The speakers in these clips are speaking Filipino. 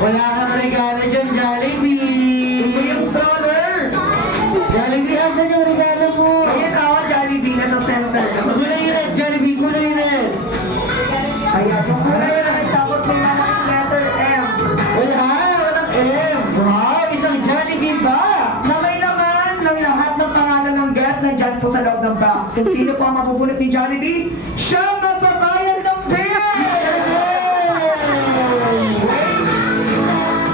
Wala kang regalo dyan, Jollibee. Ito yung stroller. Jollibee, asan yung regalo mo? Ayan ako, Jollibee, nasa center. Kulay red, Jollibee, kulay red. Ayan, yung kulay red, tapos may malaking letter M. Walang M. Wow, isang Jollibee ba? Na may laman ng lahat ng pangalan ng guest nandyan po sa loob ng box. Kung sino po ang mabubunot ni Jollibee, siya magbabayad ng pera!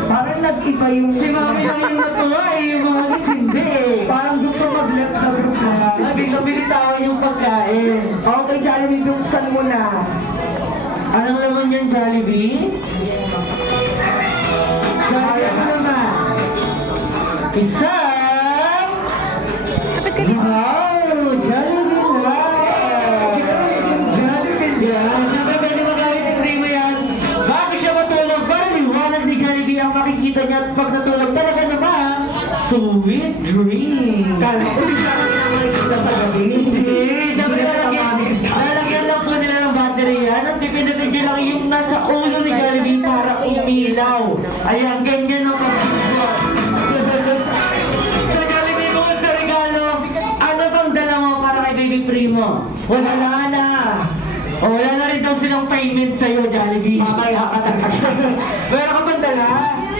Parang nag-iba yung... Si Mami lang yung natuwa eh, yung mga nis hindi eh. Parang gusto mag-left na group na. Biglang-bilitawan yung pagkain. Okay, Jollibee, buksan mo na. Anong laman yan, Jollibee? Jollibee, ano naman? Isang... Kapit ka dito. Wow! Jollibee na! Jollibee yan! Siyempre pwede magamit ng Primo yan. Bago siya matulog, para liwanag ni Jollibee ang makikita niya at pag natulog talaga naman, sweet dream! Kala ko, hindi Jollibee na makikita sa gabi. Hindi! Siyempre lalagyan lang po nila ng battery yan at pipindutin sila yung nasa ulo ni Jollibee para umilaw. Ayan, ganyan ang pagkakagawa. So Jollibee, bukod sa regalo, ano bang dala mo para kay Baby Primo? Wala na. O wala na rin daw silang payment sa'yo, Jollibee. Mamaya ka talaga. Meron ka bang dala?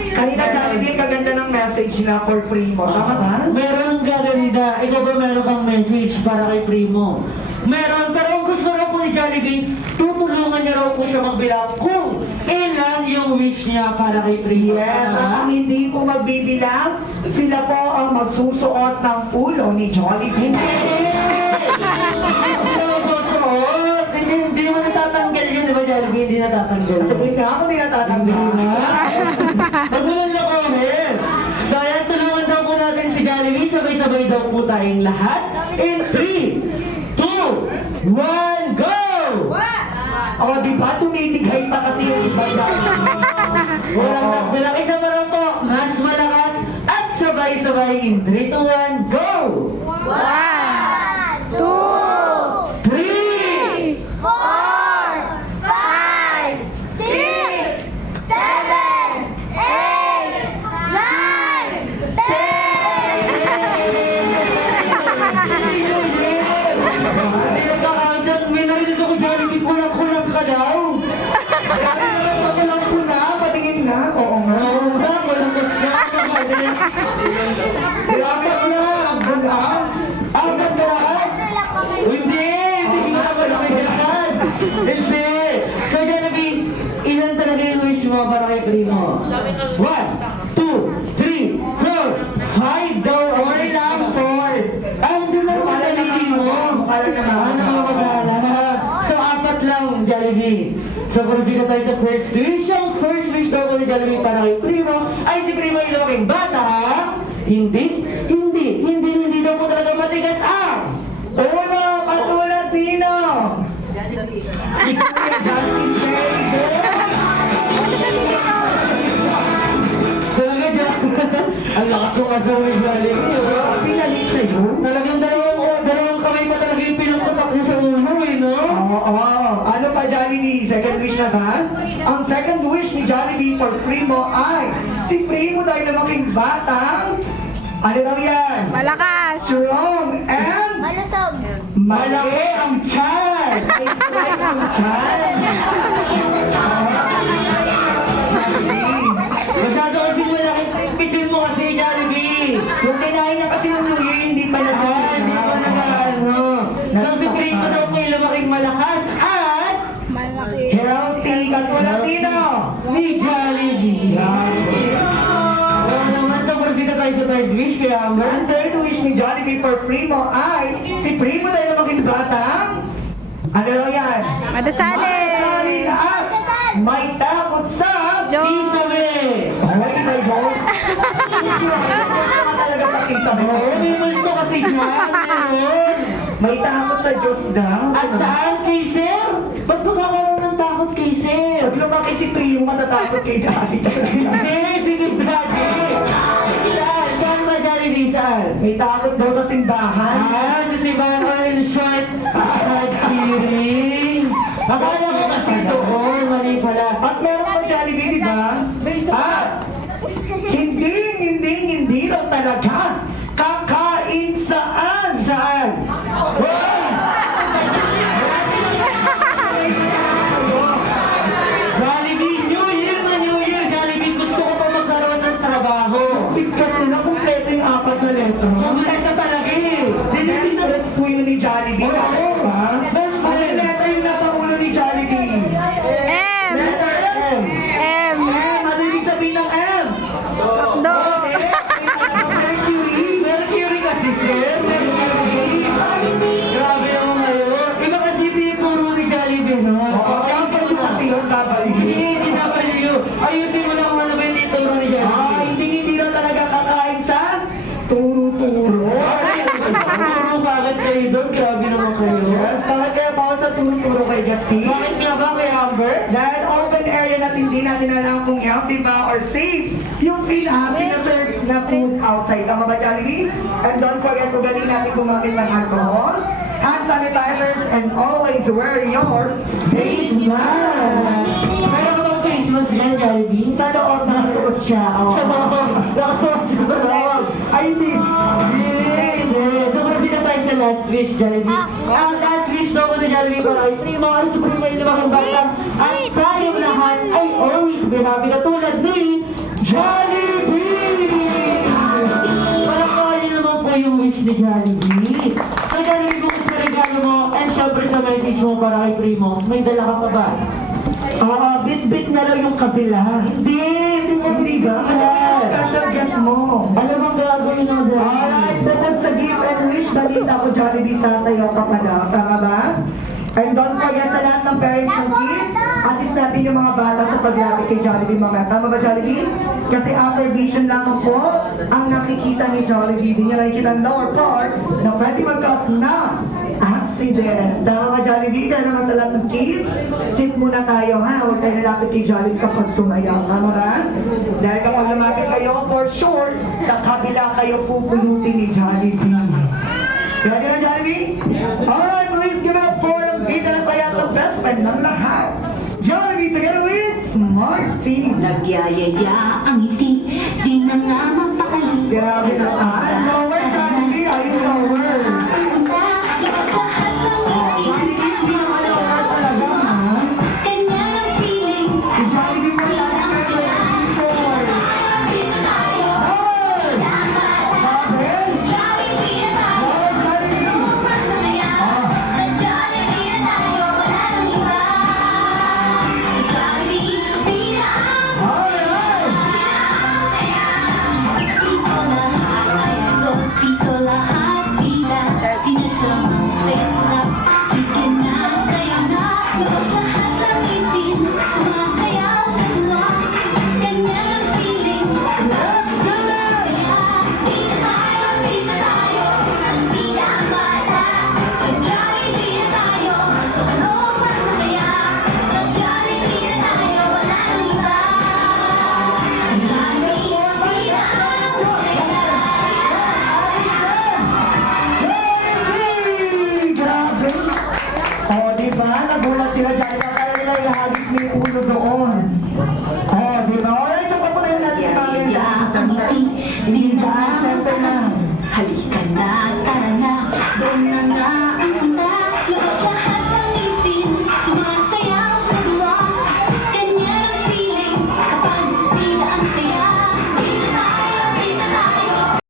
Kanina, Jollibee, kaganda ng message na for Primo. Tama ba? Meron gaganda. Ikaw ba meron kang message para kay Primo? Meron, pero ang gusto raw po ni Jollibee, tutulungan niya raw po siya magbilang kung ilan yung wish niya para kay Primo. Yes, at ang hindi po magbibilang, sila po ang magsusuot ng ulo ni Jollibee. Hindi mo natatanggal yun, di ba Jollibee? Hindi natatanggal. Sabi nga ako ninatatanggal. Magulan lang kami. So ayan, tulungan daw po natin si Jollibee. Sabay-sabay daw po tayong lahat. In 3, 2, 1, go! O, di ba? Tumitigay pa kasi yung iba Jollibee. Bilang isa pa rin po, mas malakas at sabay-sabay in 3, 2, 1, go! 1, 2, 3! 4, 5, 6, 7, 8, 9, 10! May narinig ako Jollibee, kulang-kulang ka daw. Grabe naman, patulang ko na, patingin na. Oo nga. Oo nga, walang kasama. Grabe na, ang ganda. Ang ganda! Hindi! Hindi ka ba nakikilakan? Hindi! So Jollibee, ilan talaga yung wish mo para kay Primo? 1, 2, 3, 4, 5 daw! Four lang, four. Ay, hindi lang Mukha lang Jollibee naman mo! ako, mukha lang naman Ano ako. ang mag-aalala? So, 4 lang, Jollibee. So, proceed na tayo sa first wish. Yung first wish daw ko ni Jollibee para kay Primo ay si Primo yung lumaking bata. Hindi daw po talaga matigas ang Ulo, katulad Pino. Si Kuya Justin Bieber. Pasok ka dito. talaga dyan. Ang lakas yung asawa ni Jollibee. oh. Pinalik sa'yo. Talagang dalawang kamay pa talaga yung pinasatak niya sa ulo eh, no? Oo. Ano pa, Jollibee? Second wish na ba? Ang second wish ni Jollibee for Primo ay si Primo dahil lumaking batang ano raw yan? Malakas. Strong and Malusog. Malaki ang tiyan! Ay, strong ang tiyan. Masyado kasi malaki pisil mo kasi, Jollibee! Yung kinain niya kasi ng New Year, hindi pa Hindi nag-wish pa nag-ano. So, si Primo daw po yung lumaking malakas at Malaki. healthy, katulad Pino. ni Jollibee. Oo naman, so proceed na tayo sa third wish, kaya Ang third wish ni Jollibee for Primo ay si Primo dahil lumaking batang ano raw yan? Madasali. At may takot sa Joke. Isabe! Ay, my God. Talaga sa kita mo. Oo, minus ko kasi dyan, meron. May takot sa Diyos daw. At saan kay Sir? Ba't magkakaroon ng takot kay Sir? Pag lumaki si Primo, matatakot kay Daddy talaga. Hindi Daddy! Saan ba Jollibee? Saan? May takot daw sa simbahan. Sa simbahan, short, at hearing. Akala ko kasi doon, mali pala. At meron pa Jollibee, di ba? At hindi raw talaga kakain saan? Saan? Jollibee, New Year na New Year, Jollibee, gusto ko pa magkaroon ng trabaho. Kasi na kumpleto yung 4 na letra. Mamatay ka talaga eh. Dinilis na Best friend yun ni Jollibee. Oo. Diba? Best friend. Anong letter yung nasa ulo ni Jollibee? M. Letter M. M. M. Ano ibig sabihin ng M? Do. Mercury. Mercury kasi sir, Mercury. Grabe naman ngayon. Iba kasi pinipuro ni Jollibee, no? Oo, kaya pa yung kasi yun, Hindi W. Ayusin mo lang kung ano ba yung ituro ni Jollibee. hindi raw talaga kakain sa turo-turo. Turo bakit kayo doon? Grabe naman kayo. Yes, bakit kaya bawal sa turo-turo kay Justin? Bakit nga ba kay Amber? Dahil open area na hindi natin alam kung healthy ba or safe yung pinaserve na food outside. Tama ba, Jollibee? And don't forget kung galing natin gumamit ng alcohol, hand sanitizers, and always wear your face mask. Meron ka bang face mask yan, Jollibee? Sa loob na suot siya. Sa baba. Sa baba. Ay, hindi. Yes. So, kasi na tayo sa last wish, Jollibee. Ang last wish daw ko na Jollibee para ay 3 mga super may lumang bata. At tayong lahat ay always be happy na tulad ni Jollibee! Palakayin naman po yung wish ni Jollibee. So, Jollibee, kung sa regalo mo, and syempre sa message mo para kay Primo, may dala ka pa ba? Bit-bit na lang yung kabila. Hindi ba? Ano yung special guest mo? Ano bang gagawin mo dyan? Alright, bukod sa gift and wish, balita ko Jollibee sasayaw ka pa daw. Tama ba? And don't forget sa lahat ng parents ng kids, assist natin yung mga bata sa paglapit kay Jollibee mamaya. Tama ba Jollibee? Kasi after vision lamang po ang nakikita ni Jollibee. Hindi niya nakikita ang lower part na pwede mag-cause na accident. Tama ba Jollibee? Kaya naman sa lahat ng kids, sit muna tayo ha. Huwag tayo nalapit kay Jollibee kapag sumayaw. Tama ba? Dahil kapag lumapit kayo, for sure, sa kabila kayo pupulutin ni Jollibee. Kaya na Jollibee? Alright, please give it up for the bida na saya at best friend ng lahat. Jollibee together with Marty. Nagyayaya ang ngiti, di na nga mapakali. Grabe na. Lower Jollibee, ayun lower. Jollibee, hindi naman lower talaga ha. Kanya ang feeling, Si Jollibee mo lagi kayo lower. Lower! Sabi? Jollibee na tayo, Lower Jollibee. mas masaya. Sa Jollibee na tayo, wala nang iba. Sa Jollibee, di na ang Alright! dito lahat bila. Sinasama sa'yo na, sige na, sa'yo na. Lubos lahat ng itin, sumasayaw sa tuwa. Kanya ang feeling, Let's do it! di na tayo, di na ang bata. Sa Jollibee na tayo, ano mas masaya. Sa Jollibee na tayo, wala nang iba. Sa Jollibee, di na ang masaya. Jollibee! Grabe! O, diba? Nagulat sila dahil kaya nila ihagis mo yung ulo doon.